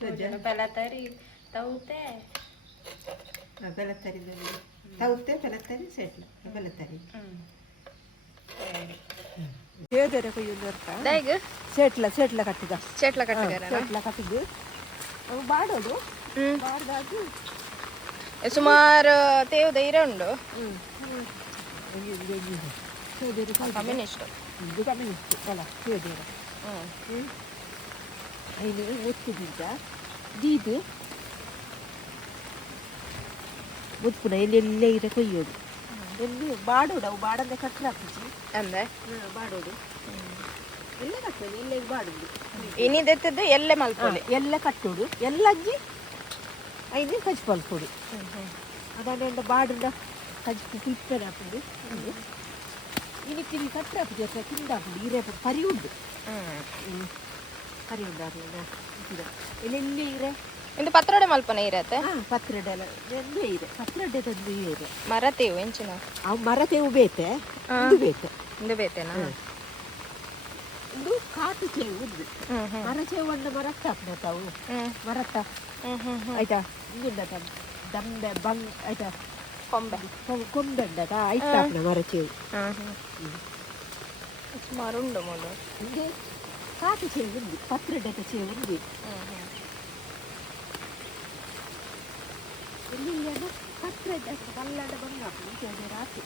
పెలతరి తవ్వుతే ಬೆಳತರಿ ತೌತೆ ಬೆಳತರಿ ಸೇಟ್ಲ ಬೆಳತರಿ ಏದರ ಕೊಯ್ಯುದರ್ತ ದೈಗ ಸೇಟ್ಲ ಕಟ್ಟಿದ చెట్ల కట్టగారా ಸೇಟ್ಲ ಕಟ್ಟಿದ್ದು ಅವು ಬಾಡೋದು ಬಾಡ್ದಾಗಿ ಸುಮಾರು ತೇವ್ ಧೈರ್ಯ ಉಂಡು ಕಮ್ಯುನಿಸ್ಟ್ ಇದು ಕಮ್ಯುನಿಸ್ಟ್ ಅಲ್ಲ ಸೇದೇರ ಐದು ಒತ್ತಿದ್ದ ದೀದು ಮುತ್ಪುನ ಎಲ್ಲೆಲ್ಲೇ ಇರ ಕೊಯ್ಯೋದು ಎಲ್ಲಿ ಬಾಡೋಡು ಅವು ಬಾಡಂದೆ ಕಟ್ಟರೆ ಹಾಕಿಸಿ ಅಂದೆ ಬಾಡೋಡು ಎಲ್ಲ ಕಟ್ಟೋದು ಎಲ್ಲ ಬಾಡುದು ಇನ್ನಿದೆತ್ತದ್ದು ಎಲ್ಲೆ ಮಲ್ಪೊಲಿ ಎಲ್ಲ ಕಟ್ಟೋಡು ಎಲ್ಲ ಅಜ್ಜಿ ಐದು ಕಜ್ಜಿ ಪಲ್ಪೊಡು ಅದನ್ನೆಂಡ ಬಾಡುಂಡ ಕಜ್ಜಿ ಕುಲ್ಪೆನ ಹಾಕೋದು ಇನ್ನು ತಿಳಿ ಕಟ್ಟರೆ ಹಾಕುದು ಅಥವಾ ಕಿಂದ ಹಾಕೋದು ಇರೆ ಪರಿ ಉಂಡು ಪರಿ ಉಂಡು ಅದು ಎಲ್ಲೆಲ್ಲಿ ಇರೆ ಇಂದು ಪತ್ರೊಡೆ ಮಲ್ಪನೆ ಇರತ್ತೆ ಪತ್ರೊಡೆ ಎಲ್ಲ ಒಂದು ಇದೆ ಪತ್ರೊಡೆ ತಂದು ಇದೆ ಮರತೇವು ಎಂಚಿನ ಅವು ಮರತೇವು ಬೇತೆ ಇದು ಬೇತೆ ಇಂದು ಬೇತೆನಾ ಇದು ಕಾಟು ಚೇವು ಉದ್ದು ಮರ ಚೇವು ಮರತ್ತ ಹಾಕ್ತಾವು ಮರತ್ತ ಆಯ್ತಾ ಹಿಂಗುಂಡ ದಂಬೆ ಬಂಗ್ ಆಯ್ತಾ ಕೊಂಬೆಂಡದ ಆಯ್ತಾ ಮರ ಚೇವು ಸುಮಾರು ಉಂಡು ಮೊದಲು ಹಿಂಗೆ ಕಾಟು ಚೇವು ಉಂದು ಪತ್ರೊಡೆ ಚೇವು ಉಂದು ಇಲ್ಲಿ ಪತ್ರೊಡೆ ಕಲ್ಲಡ ಬಂಗ ರಾತ್ರಿ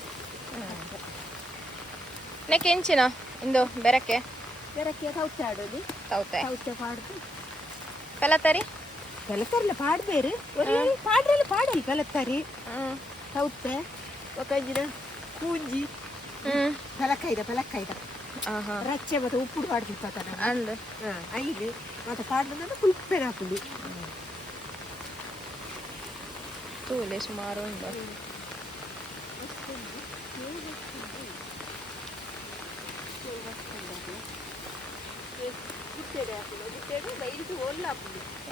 ನೆಕ್ ಎಂಚಿನ ಇಂದು ಬೆರಕೆ ತೌತೆ ಆಡೋದು ತೌತೆ ಪಾಡ್ದು ಪೆಲತರಿ ಪೆಲತರಿಲ್ಲ ಪಾಡ್ಬೇರು ಪಾಡ್ರಲ್ಲಿ ಪಾಡಲ್ಲ ಪೆಲತರಿ ತೌತೆ ಒಕ್ಕಂಜಿನ ಕೂಂಜಿ ಪೆಲಕ್ಕೈದ ರಚ್ಚೆ ಮತ್ತೆ ಉಪ್ಪುಡು ಪಾಡ್ತಿರ್ತಾನ ಅಂದು ಐದು ಮತ್ತೆ ಪಾಡ್ದು ಕುಲ್ಪೆನ ಹಾಕುದು ತೂಲೆ ಸುಮಾರು ಉಂಟು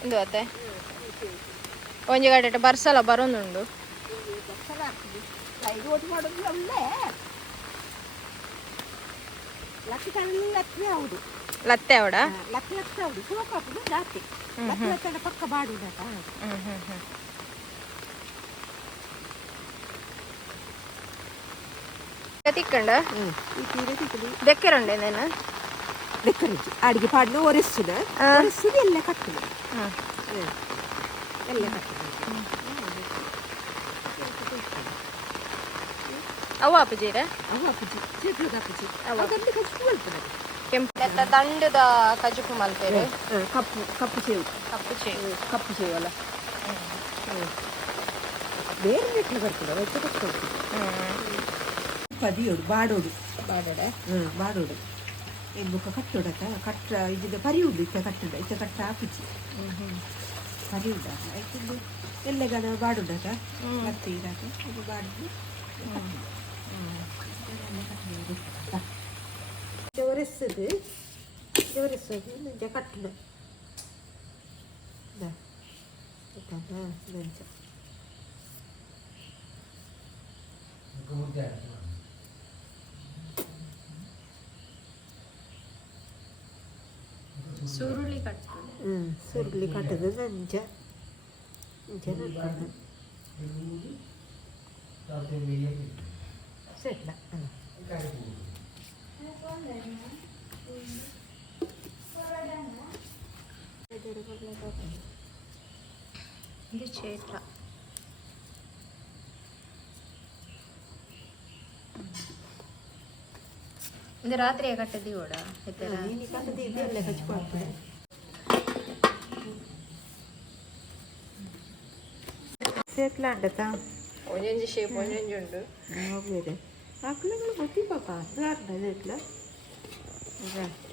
ಇಂದು ಅತ್ತೆ ಒಂಜಿ ಗಂಟೆ ಬರ್ಸಲ ಬರೋದುಂಡು ಲತ್ತೆ ಅವಡ ಪಕ್ಕ ಬಾಡು ತಿಕ್ಕಂಡ ದೆಕ್ಕೆರುಂಡೆ నేను దెక్కరించి అడిగి పాడిన ఒరెస్తుంది ఒరెస్తుంది ఎల్ల కట్టుడు ఎల్ల కట్టుడు ಅವು ಅಪ್ಪಜೀರ ಅವು ಅಪ್ಪಜಿ ಚೇಟ್ಲು ಅಪ್ಪಜಿ ಅದಂತ ಕಚ್ಚು ಮಲ್ಪುನದು ಕೆಂಪು ದಂಡದ ಕಜುಕು ಮಲ್ಪೇರು ಕಪ್ಪು ಸೇವು ಕಪ್ಪು ಸೇವು ಅಲ್ಲ ಬೇರೆ ನೆಟ್ಲು ಬರ್ತದೆ ರೊಚ್ಚ ಕಟ್ಕೊಳ್ತೀವಿ ಪದಿಯೋಡು ಬಾಡೋಡು ಬಾಡೋಡು ಏನು ಬುಕ್ಕ ಕಟ್ಟೋಡಕ್ಕ ಕಟ್ಟ ಇದಿದ ಪರಿ ಉಂಡು ಇತ್ತ ಕಟ್ಟಡ ಇತ್ತ ಕಟ್ಟ ಹಾಕಿಸಿ ಪರಿ ಉಂಡ ಆಯ್ತು ಎಲ್ಲೆಗನ ಬಾಡುಡಕ ಮತ್ತೆ ಇರಾಕ ಅದು ಬಾಡಿದ್ದು ಒರೆಸದು ನಿಜ ಕಟ್ಟಡ ಸುರುಳಿ ಕಟ್ಟದು ನಂಜ ಸೆಟ್ಲ ಇದು ಚೇತ್ರ ಇದು ರಾತ್ರಿ ಕಟ್ಟದಿ ಕೂಡ ಸೇಟ್ಲ ಅಂಡತಾ ಒಂಜೊಂಜಿ ಶೇಪ್ ಒಂಜೊಂಜಿ ಉಂಡು ಬೇರೆ ಆಕಳುಗಳು ಗೊತ್ತಿ ಪಾಪ ಅದು ಸೇಟ್ಲ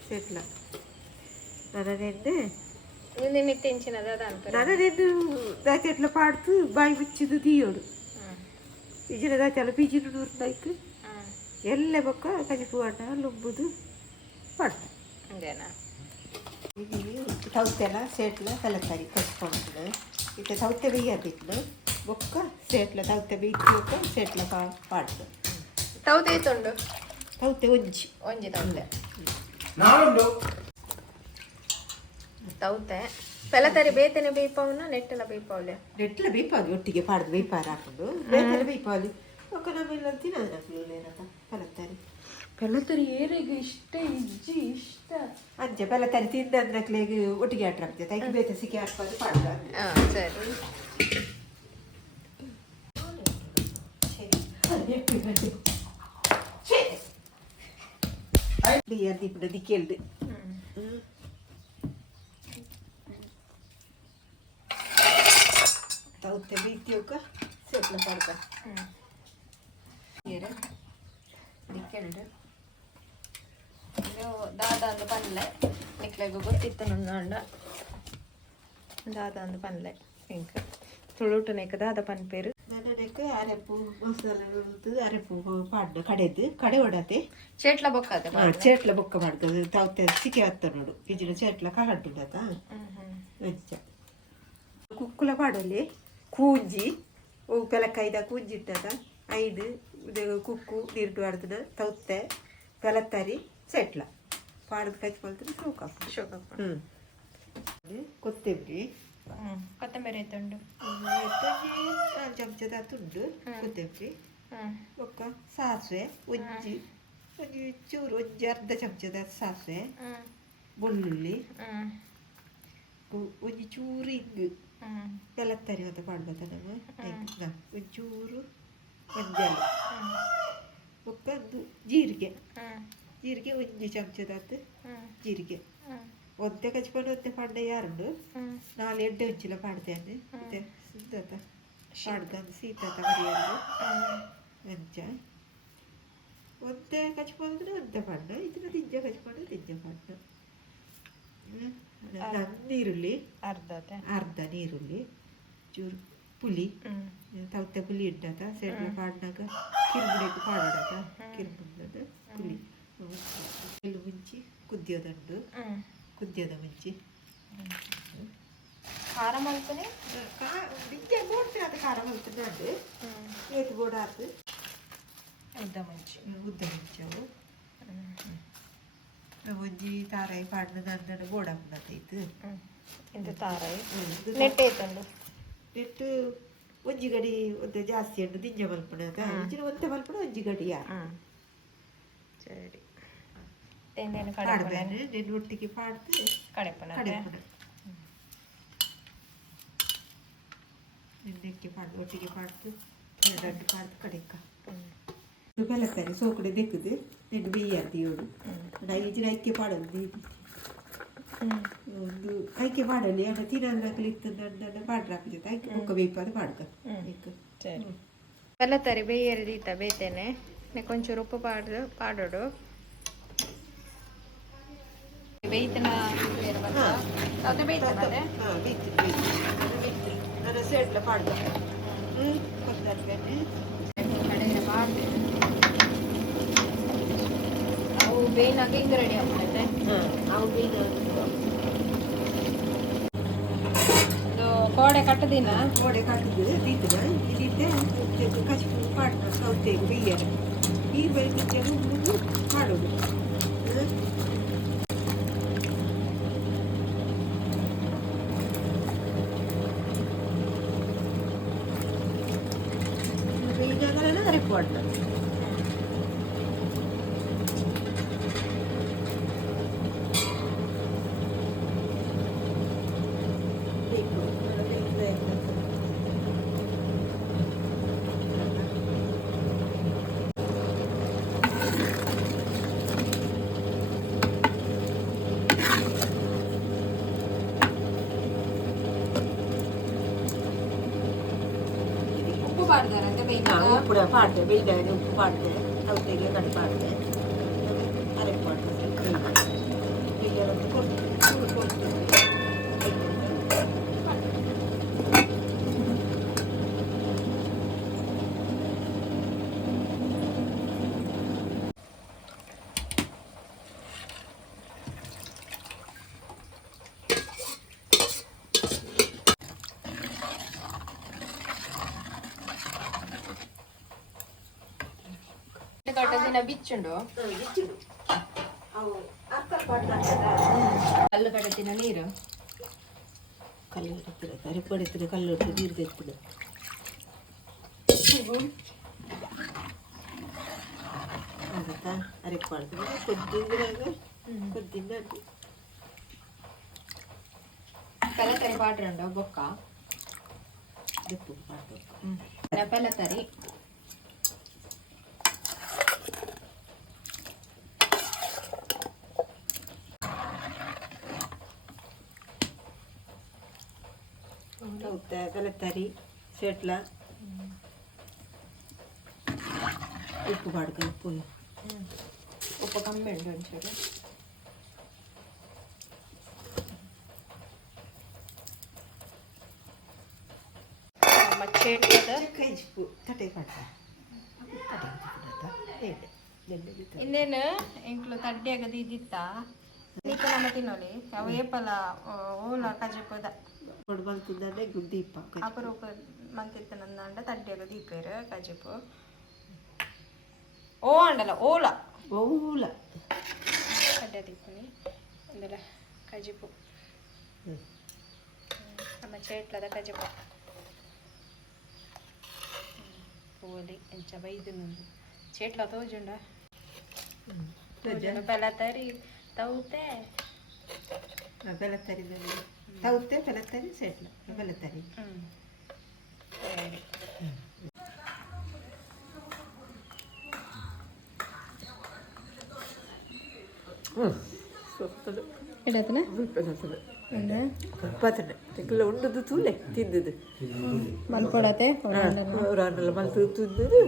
ಸೇಟ್ಲ ನನನೆಂದು ನಿಮಿತ್ತ ಎಂಚಿನದ ನನನೆಂದು ದಾಚೆಟ್ಲ ಪಾಡ್ತು ಬಾಯಿ ಬಿಚ್ಚಿದು ತೀಯೋಡು ಇಜಿನ ದಾಚೆಲ್ಲ ಪಿಜಿನು ನೂರ್ನಾಯ್ತು ಎಲ್ಲ ಬೊಕ್ಕ ಕಜಿಪು ಅಣ್ಣ ಲುಂಬುದು ಪಾಡ್ತು ಅಂದೇನಾ ತೌತೆಲ್ಲ ಸೇಟ್ಲ ಕಲಕರಿ ಕಚ್ಕೊಂಡು ಇತ್ತೆ ತೌತೆ ಬೇಯ್ಯದಿತ್ತು ಬೊಕ್ಕ ಸೇಟ್ಲ ತೌತೆ ಬೇಯ್ತಿಯೊಕ್ಕ ಸೇಟ್ಲ ಪಾಡ್ತು ತೌತೆ ಇತ್ತುಂಡು ತೌತೆ ಒಂಜಿ ತೌತೆ ನಾನುಂಡು ತೌತೆ ಪೆಲತರಿ ಬೇತನೆ ಬೇಯ್ಪವನ ನೆಟ್ಟೆಲ್ಲ ಬೇಯ್ಪವಲೆ ನೆಟ್ಲ ಬೇಯ್ಪಾಲಿ ಒಟ್ಟಿಗೆ ಪಾಡ್ದು ಬೇಯ್ಪಾರ ಹಾಕೊಂಡು ಬೇಯ್ತಾರೆ ಬೇಯ್ಪಾಲಿ ಒಕ್ಕ ನಮ್ಮೆಲ್ಲ ತಿನ್ನೋದು ಹಾಕಲಿಲ್ಲ ಪಲತ್ತರಿ ಪೆಲತರಿ ಏರಿಗೆ ಇಷ್ಟ ಇಜ್ಜಿ ಇಷ್ಟ ಅಂಚೆ ಪಲತ್ತರಿ ತಿಂದಂದ್ರಕ್ಲೆಗೆ ಒಟ್ಟಿಗೆ ಆಟಾಗ್ತದೆ ಅದಕ್ಕೆ ಬೇತೆ ಸಿಕ್ಕಿ ಹಾಕೋದು ಪಾಡ್ದ ಸರಿ ಬಿಯರ್ ದೀಪದ ದಿಕ್ಕೇಳ್ದು ತೌತೆ ಬೀತಿಯೋಕ ಸೇಟ್ಲ ಪಾಡ್ಕ ದಿಕ್ಕೆರಡು ದಾದ ಅಂದು ಪನ್ಲೆ ನಿಕ್ಲೆಗೂ ಗೊತ್ತಿತ್ತು ನನ್ನ ದಾದ ಅಂದು ಪನ್ಲೆ ಇಂಕ ತುಳುಟು ನೆಕ್ ದಾದ ಪನ್ಪೇರು ನನಗೆ ಅರೆಪು ಮಸಾಲೆ ಅರೆಪು ಪಾಡ್ದು ಕಡೆದು ಕಡೆ ಹೊಡತೆ ಚೇಟ್ಲ ಬೊಕ್ಕತೆ ಚೇಟ್ಲ ಬೊಕ್ಕ ಮಾಡ್ತದೆ ತೌತೆ ಸಿಕ್ಕಿ ಹತ್ತ ನೋಡು ಇಜಿನ ಚೇಟ್ಲ ಕಲಡ್ಡುಡತ ವೆಜ್ಜ ಕುಕ್ಕುಲ ಪಾಡಲ್ಲಿ ಕೂಜಿ ಪೆಲಕೈದ ಕೂಜಿಟ್ಟದ ಐದು ಕುಕ್ಕು ನೀರು ಆಡ್ತದ ತೌತೆ ಪೆಲತ್ತರಿ ಚೇಟ್ಲ ಪಾಡ್ದು ಕಚ್ಕೊಳ್ತದೆ ಶೋಕಪ್ಪ ಕೊತ್ತಂಬರಿ ಕೊತ್ತಂಬರಿ ತುಂಡು ಚಮಚದ ತುಂಡು ಕೊತ್ತಂಬರಿ ಒಕ್ಕ ಸಾಸಿವೆ ಒಂಜಿ ಚೂರು ಒಂಜಿ ಅರ್ಧ ಚಮಚದ ಸಾಸಿವೆ ಬೆಳ್ಳುಳ್ಳಿ ಒಂಜಿ ಚೂರು ಇಂಗು ಪೆಲತ್ತರಿ ಅಂತ ಮಾಡ್ಬೋದ ನಾವು ಒಂಚೂರು ಮಂಜಾಲ ಒಕ್ಕಂದು ಜೀರಿಗೆ ಜೀರಿಗೆ ಒಂಜಿ ಚಮಚದ ಜೀರಿಗೆ ಒದ್ದೆ ಕಚ್ಕೊಂಡು ಒದ್ದೆ ಪಾಡ್ದೆ ಯಾರುಂಡು ನಾಲ್ ಎಡ್ಡೆ ಒಂಚಿಲ ಪಾಡ್ದೇನೆ ಮತ್ತೆ ಸಿದ್ಧತ ಪಾಡ್ದಂದು ಸೀತತ ಮರಿಯಲ್ಲ ಮಂಚ ಒದ್ದೆ ಕಚ್ಕೊಂಡ್ರೆ ಒದ್ದೆ ಪಾಡ್ನ ಇದನ್ನ ತಿಂಜ ಕಚ್ಕೊಂಡು ತಿಂಜ ಪಾಡ್ನ ನೀರುಳ್ಳಿ ಅರ್ಧ ನೀರುಳ್ಳಿ ಚೂರು ಪುಳಿ ತವತೆ ಪುಳಿ ಇಡ್ಡದ ಸೆಡ್ಲ ಪಾಡ್ನಾಗ ಕಿರುಮುಡಿಗೆ ಪಾಡದ ಕಿರುಮುಂಡದ ಪುಳಿ ಎಳ್ಳು ಮುಂಚಿ ಕುದಿಯೋದಂಡು ಕುದಿಯೋದ ಮುಂಚಿ ಖಾರ ಮಲ್ಪನೆ ಬಿಗ್ಗೆ ಬೋಡ್ತೇನೆ ಅದು ಖಾರ ಮಲ್ಪನೆ ಅದು ಏತು ಬೋಡ ಆತು ಉದ್ದ ಮುಂಚಿ ಅವು ಒಂಜಿ ತಾರಾಯಿ ಪಾಡ್ನ ನನ್ನ ಬೋಡ ಹಾಕ್ನತ್ತೈತು ಇಂತ ತಾರಾಯಿ ನೆಟ್ಟೆ ಐತಂಡು ನೆಟ್ಟು ಒಂಜಿ ಗಡಿ ಒಂದು ಜಾಸ್ತಿ ಉಂಟು ದಿಂಜ ಮಲ್ಪನೆ ಅದ ಇಂಚಿನ ಒಂದೇ ಮಲ್ಪನೆ ಒಂಜಿ ಗಡಿಯ ಸರಿ ಪಾಡ್ಬೇನೆ ನಿನ್ನ ಒಟ್ಟಿಗೆ ಪಾಡ್ದು ಕಡೆಪನ ನಿನ್ನಕ್ಕೆ ಪಾಡ್ದು ಒಟ್ಟಿಗೆ ಪಾಡ್ದು ಎರಡು ಪಾಡ್ದು ಕಡೆಕ್ಕ ಬೆಲತ್ತರಿ ಸೋಕಡೆ ದೆಕ್ಕದು ನಿನ್ನ ಬೇಯ್ಯಾರ್ದು ಏಳು ಈಜಿನ ಐಕ್ಯ ಪಾಡೋದು ಒಂದು ಐಕ್ಯ ಮಾಡಲಿ ಅಣ್ಣ ತಿನ್ನೋದಾಗ್ಲಿತ್ತು ನನ್ನ ಪಾಡ್ರ ಹಾಕಿದೆ ಐಕ್ಯ ಮುಕ್ಕ ಬೇಯ್ಪಾದ ಪಾಡ್ಕ ಸರಿ ಬೆಲ್ಲತ್ತರಿ ಬೇಯರಿತ ಬೇತೇನೆ ಕೊಂಚೂರು ಉಪ್ಪು ಪಾಡೋಡು ಬೇಯ್ತನ ಅದು ಬೇಯ್ತದೆ ನನ್ನ ಸೇಟ್ಲ ಪಾಡ್ದ ಕಡೆಯಿಂದ ಪಾಡ್ದೆ ಅವು ಬೇಯ್ನಾಗ ಹಿಂಗೆ ರೆಡಿ ಆಗ್ಬಿಡುತ್ತೆ ಅವು ಬೇಯ್ನ ಒಂದು ಕೋಡೆ ಕಟ್ಟದಿನ ಗೋಡೆ ಕಟ್ಟದು ದೀತನ ಇದಿದ್ದೆ ಕಚ್ಕೊಂಡು ಪಾಡ್ನ ಸೌತೆಗೆ ಬೇಯ್ಯಾರ ಈ ಬೆಳಗ್ಗೆ ಮುಂದೆ ಮಾಡೋದು ಬೇಯ್ದಾಗಲೆಲ್ಲ ಅರೆಪು ಪಾಡ್ನ ಉಪ್ಪು ಪಾಡ್ದೆ ಬೇಯ್ದಾಗ ಉಪ್ಪು ಪಾಡ್ದೆ ಸೌತೆಗೆ ಕಡೆ ಪಾಡ್ದೆ ಅರೆಪು ಪಾಡ್ದೆ ಬೇಯ್ಯಾರಂತ ಕೊಡ್ತೀನಿ ದಿನ ಬಿಚ್ಚುಂಡು ಕಲ್ಲು ಕಡೆ ದಿನ ನೀರು ಕಲ್ಲು ಇಡ್ತಾರೆ ಅರೆಪಡಿದ್ರೆ ಕಲ್ಲು ಇಟ್ಟು ನೀರು ತೆಗ್ತದೆ ಆಗುತ್ತಾ ಅರೆಪಾಡ್ತದೆ ಕೊದ್ದಿದ್ರಾಗ ಕೊದ್ದಿಂದ పెళ్ళతరి వాటర్ ఉండవు బొక్క ದೆಪ್ಪು ಮಾಡಬೇಕು పెళ్ళతరి ಬೆಳತರಿ ಶೆಟ್ಲ ಉಪ್ಪು ಮಾಡ್ಕೊ ಉಪ್ಪು ఉప్పు కమ్మి ఉంచారు చేట్లದ ಕೈ ಉಪ್ಪು ತಟೆ ಕಟ್ಟ ఇందేను ఇంట్లో తడ్డేగ దిద్దిత్త నీకు నమ్మ తినోలి అవి ఏపల ఓల కజపద ಕೊಡು ಬಲ್ತಿದ್ದರೆ ದೀಪ ಅಪರೂಪ ಮಂತಿತ್ತನಂದ ತಡ್ಡೇಗ ದೀಪೇರು ಕಜಪು ಓ ಅಂಡಲ ಓಲ ಓಲ ತಡ್ಡೆ ದೀಪನಿ ಅಂದಲ ಕಜಪು ನಮ್ಮ చేట్లದ కజపు ఓలి ఎంచ వైదు నుండి చేట్ల తోజుండ ಬೆಳತರಿ ತೌತೆ ಬೆಳತರಿ ತೌತೆ ಬೆಳತರಿ ಸೆಟ್ಲ ಬೆಳತರಿ ಇಡತನ ಉಂಡದು ತೂಲೆ ತಿಂದದು ಮಲ್ಕೊಡತೆ ಮಲ್ತು ತಿಂದದು